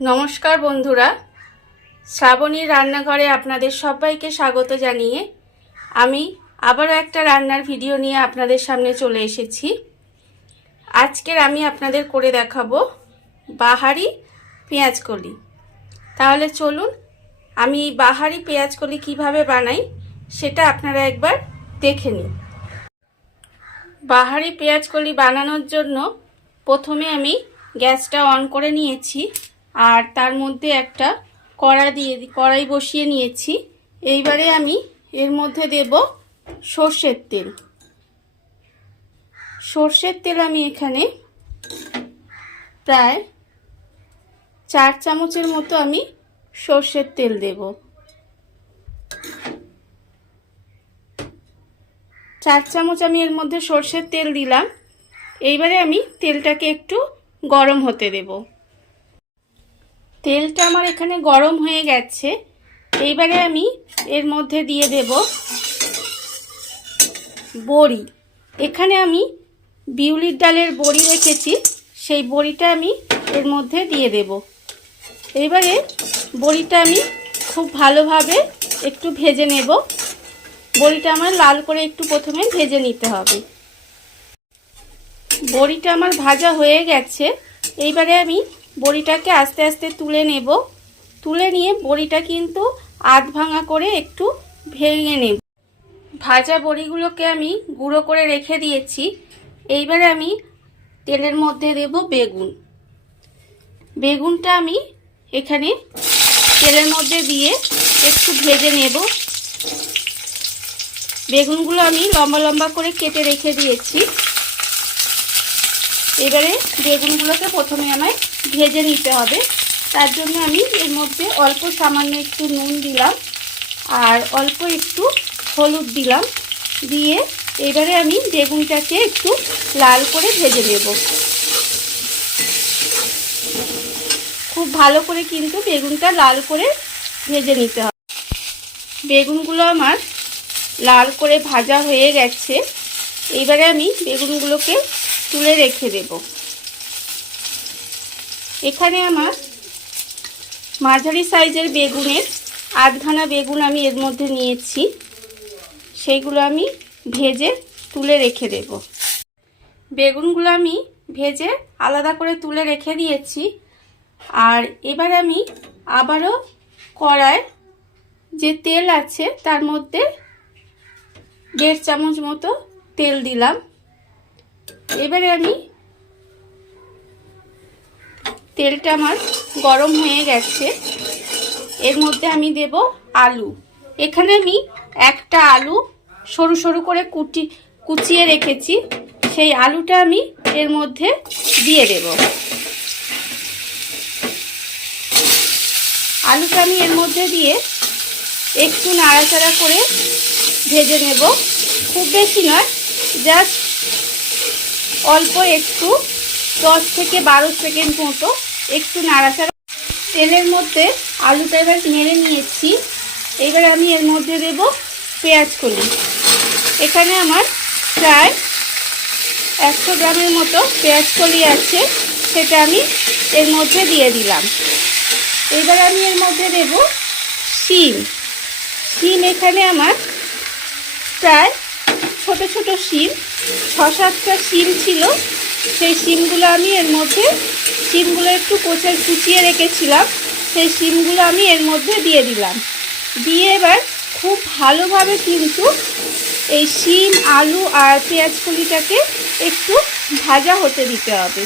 নমস্কার বন্ধুরা, শ্রাবণীর রান্নাঘরে আপনাদের সবাইকে স্বাগত জানিয়ে আমি আবারও একটা রান্নার ভিডিও নিয়ে আপনাদের সামনে চলে এসেছি। আজকের আমি আপনাদের করে দেখাবো বাহারি পেঁয়াজকলি। তাহলে চলুন আমি বাহারি পেঁয়াজকলি কিভাবে বানাই সেটা আপনারা একবার দেখে নিন। বাহারি পেঁয়াজকলি বানানোর জন্য প্রথমে আমি গ্যাসটা অন করে নিয়েছি আর তার মধ্যে একটা কড়াই বসিয়ে নিয়েছি। এইবারে আমি এর মধ্যে দেব সর্ষের তেল। সর্ষের তেল আমি এখানে প্রায় 4 চামচের মতো আমি সর্ষের তেল দেব। 4 চামচ আমি এর মধ্যে সর্ষের তেল দিলাম। এইবারে আমি তেলটাকে একটু গরম হতে দেব। তেলটা আমার এখানে গরম হয়ে গেছে। এইবারে আমি এর মধ্যে দিয়ে দেব বড়ি। এখানে আমি বিউলির ডালের বড়ি রেখেছি, সেই বড়িটা আমি এর মধ্যে দিয়ে দেব। এইবারে বড়িটা আমি খুব ভালোভাবে একটু ভেজে নেব। বড়িটা আমার লাল করে একটু প্রথমে ভেজে নিতে হবে। বড়িটা আমার ভাজা হয়ে গেছে। এইবারে আমি বড়িটাকে আস্তে আস্তে তুলে নেব। তুলে নিয়ে বড়িটা কিন্তু আধ ভাঙা করে একটু ভেঙে নেব। ভাজা বড়িগুলোকে আমি গুঁড়ো করে রেখে দিয়েছি। এইবারে আমি তেলের মধ্যে দেব বেগুন। বেগুনটা আমি এখানে তেলের মধ্যে দিয়ে একটু ভেজে নেব। বেগুনগুলো আমি লম্বা লম্বা করে কেটে রেখে দিয়েছি। এবারে বেগুনগুলোকে প্রথমে আমায় ভেজে নিতে হবে। তার জন্য আমি এর মধ্যে অল্প সামান্য একটু নুন দিলাম আর অল্প একটু হলুদ দিলাম। দিয়ে এবারে আমি বেগুনটাকে একটু লাল করে ভেজে নেব। খুব ভালো করে কিন্তু বেগুনটা লাল করে ভেজে নিতে হবে। বেগুনগুলো আমার লাল করে ভাজা হয়ে গেছে। এবারে আমি বেগুনগুলোকে তুলে রেখে দেব। এখানে আমার মাঝারি সাইজের বেগুনের আধখানা বেগুন আমি এর মধ্যে নিয়েছি, সেইগুলো আমি ভেজে তুলে রেখে দেব। বেগুনগুলো আমি ভেজে আলাদা করে তুলে রেখে দিয়েছি। আর এবার আমি আবারও কড়ায় যে তেল আছে তার মধ্যে 1.5 চামচ মতো তেল দিলাম। এবারে আমি তেলটা আমার গরম হয়ে গেছে। এর মধ্যে আমি দেব আলু। এখানে আমি একটা আলু সরু সরু করে কুচিয়ে রেখেছি, সেই আলুটা আমি এর মধ্যে দিয়ে দেব। আলুটা আমি এর মধ্যে দিয়ে একটু নাড়াচাড়া করে ভেজে নেব। খুব বেশি নয়, জাস্ট অল্প একটু 10 থেকে 12 সেকেন্ড মতো একটু নাড়াচাড়া। তেলের মধ্যে আলুটা এবার নেড়ে নিয়েছি। এবার আমি এর মধ্যে দেব পেঁয়াজকলি। এখানে আমার প্রায় 100 গ্রামের মতো পেঁয়াজকলি আছে, সেটা আমি এর মধ্যে দিয়ে দিলাম। এবার আমি এর মধ্যে দেব শিম। এখানে আমার প্রায় ছোট ছোট শিম 6-7টা শিম ছিল। সেই শিমগুলো আমি এর মধ্যে, শিমগুলো একটু কুচিয়ে রেখেছিলাম, সেই শিমগুলো আমি এর মধ্যে দিয়ে দিলাম। দিয়ে এবার খুব ভালোভাবে কিন্তু এই শিম, আলু আর পেঁয়াজকলিটাকে একটু ভাজা হতে দিতে হবে।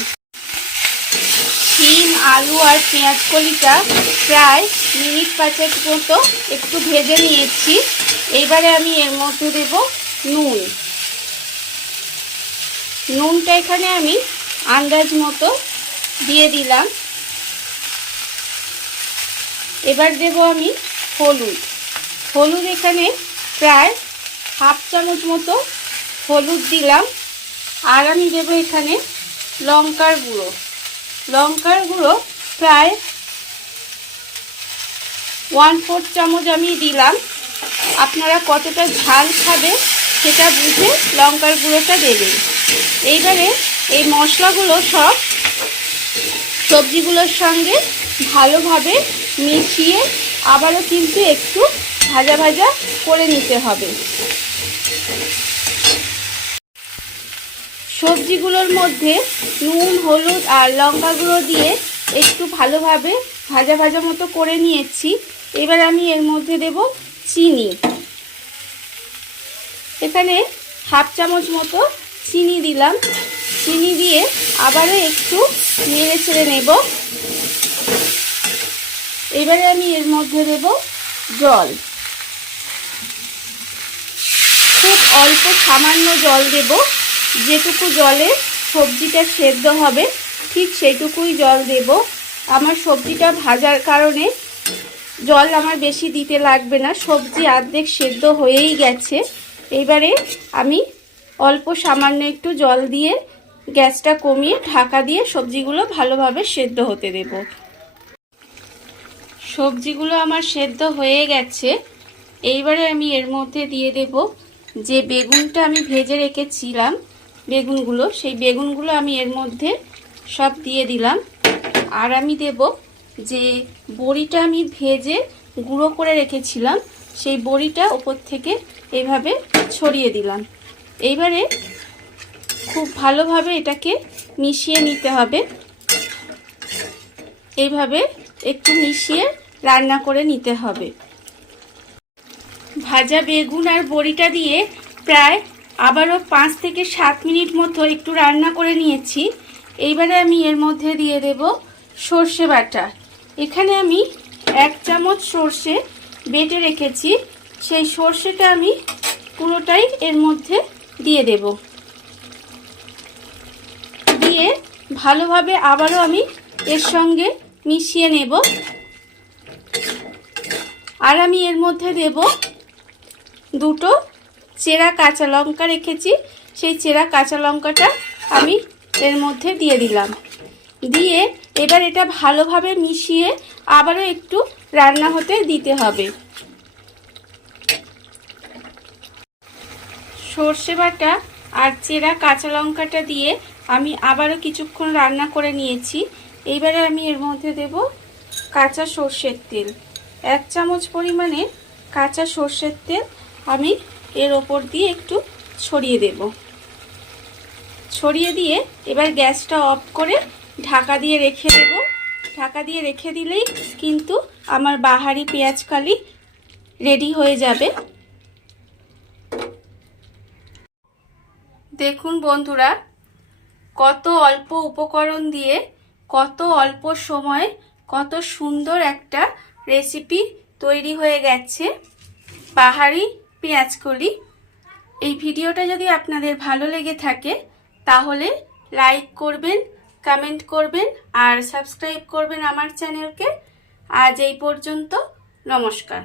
শিম, আলু আর পেঁয়াজকলিটা প্রায় মিনিট 5 মতো একটু ভেজে নিয়েছি। এইবারে আমি এর মধ্যে দেব নুন। নুনটা এখানে আমি আন্দাজ মতো দিয়ে দিলাম। এবার দেব আমি হলুদ। হলুদ এখানে প্রায় 1/2 চামচ মতো হলুদ দিলাম। আর আমি দেব এখানে লঙ্কার গুঁড়ো। লঙ্কার গুঁড়ো প্রায় 1/4 চামচ আমি দিলাম। আপনারা কতটা ঝাল খাবে সেটা বুঝে লঙ্কার গুঁড়োটা দেবেন। এইবারে এই মশলাগুলো সব সবজিগুলোর সঙ্গে ভালোভাবে মিশিয়ে আবারও কিন্তু একটু ভাজা ভাজা করে নিতে হবে। সবজিগুলোর মধ্যে নুন, হলুদ আর লঙ্কা গুঁড়ো দিয়ে একটু ভালোভাবে ভাজা ভাজা মতো করে নিয়েছি। এবার আমি এর মধ্যে দেব চিনি। এখানে হাফ চামচ মতো চিনি দিলাম। চিনি দিয়ে আবারও একটু নেড়ে চেড়ে নেব। এবারে আমি এর মধ্যে দেব জল। খুব অল্প সামান্য জল দেব। যেটুকু জলে সবজিটা সেদ্ধ হবে ঠিক সেইটুকুই জল দেব। আমার সবজিটা ভাজার কারণে জল আমার বেশি দিতে লাগবে না, সবজি অর্ধেক সেদ্ধ হয়েই গেছে। এবারে আমি অল্প সামান্য একটু জল দিয়ে গ্যাসটা কমিয়ে ঢাকা দিয়ে সবজিগুলো ভালোভাবে সেদ্ধ হতে দেব। সবজিগুলো আমার সেদ্ধ হয়ে গেছে। এইবারে আমি এর মধ্যে দিয়ে দেব যে বেগুনটা আমি ভেজে রেখেছিলাম, বেগুনগুলো, সেই বেগুনগুলো আমি এর মধ্যে সব দিয়ে দিলাম। আর আমি দেব যে বড়িটা আমি ভেজে গুঁড়ো করে রেখেছিলাম, সেই বড়িটা উপর থেকে এইভাবে ছড়িয়ে দিলাম। এইবারে খুব ভালোভাবে এটাকে মিশিয়ে নিতে হবে। এইভাবে একটু মিশিয়ে রান্না করে নিতে হবে। ভাজা বেগুন আর বড়িটা দিয়ে প্রায় আবারও 5 থেকে 7 মিনিট মতো একটু রান্না করে নিয়েছি। এইবারে আমি এর মধ্যে দিয়ে দেব সর্ষে বাটা। এখানে আমি 1 চামচ সর্ষে বেটে রেখেছি, সেই সর্ষেটা আমি পুরোটাই এর মধ্যে দিয়ে দেব। দিয়ে ভালোভাবে আবারও আমি এর সঙ্গে মিশিয়ে নেব। আর আমি এর মধ্যে দেব দুটো চেরা কাঁচা লঙ্কা রেখেছি, সেই চেরা কাঁচা লঙ্কাটা আমি এর মধ্যে দিয়ে দিলাম। দিয়ে এবার এটা ভালোভাবে মিশিয়ে আবারও একটু রান্না হতে দিতে হবে। সর্ষে বাটা আর চেরা কাঁচা লঙ্কাটা দিয়ে আমি আবারও কিছুক্ষণ রান্না করে নিয়েছি। এইবারে আমি এর মধ্যে দেব কাঁচা সর্ষের তেল। 1 চামচ পরিমাণে কাঁচা সর্ষের তেল আমি এর ওপর দিয়ে একটু ছড়িয়ে দেব। ছড়িয়ে দিয়ে এবার গ্যাসটা অফ করে ঢাকা দিয়ে রেখে দেব। ঢাকা দিয়ে রেখে দিলেই কিন্তু আমার বাহারি পেঁয়াজ কালি রেডি হয়ে যাবে। দেখুন বন্ধুরা, কত অল্প উপকরণ দিয়ে কত অল্প সময়ে কত সুন্দর একটা রেসিপি তৈরি হয়ে গেছে, বাহারি পেঁয়াজকলি। এই ভিডিওটা যদি আপনাদের ভালো লেগে থাকে তাহলে লাইক করবেন, কমেন্ট করবেন আর সাবস্ক্রাইব করবেন আমার চ্যানেলকে। আজ এই পর্যন্ত, নমস্কার।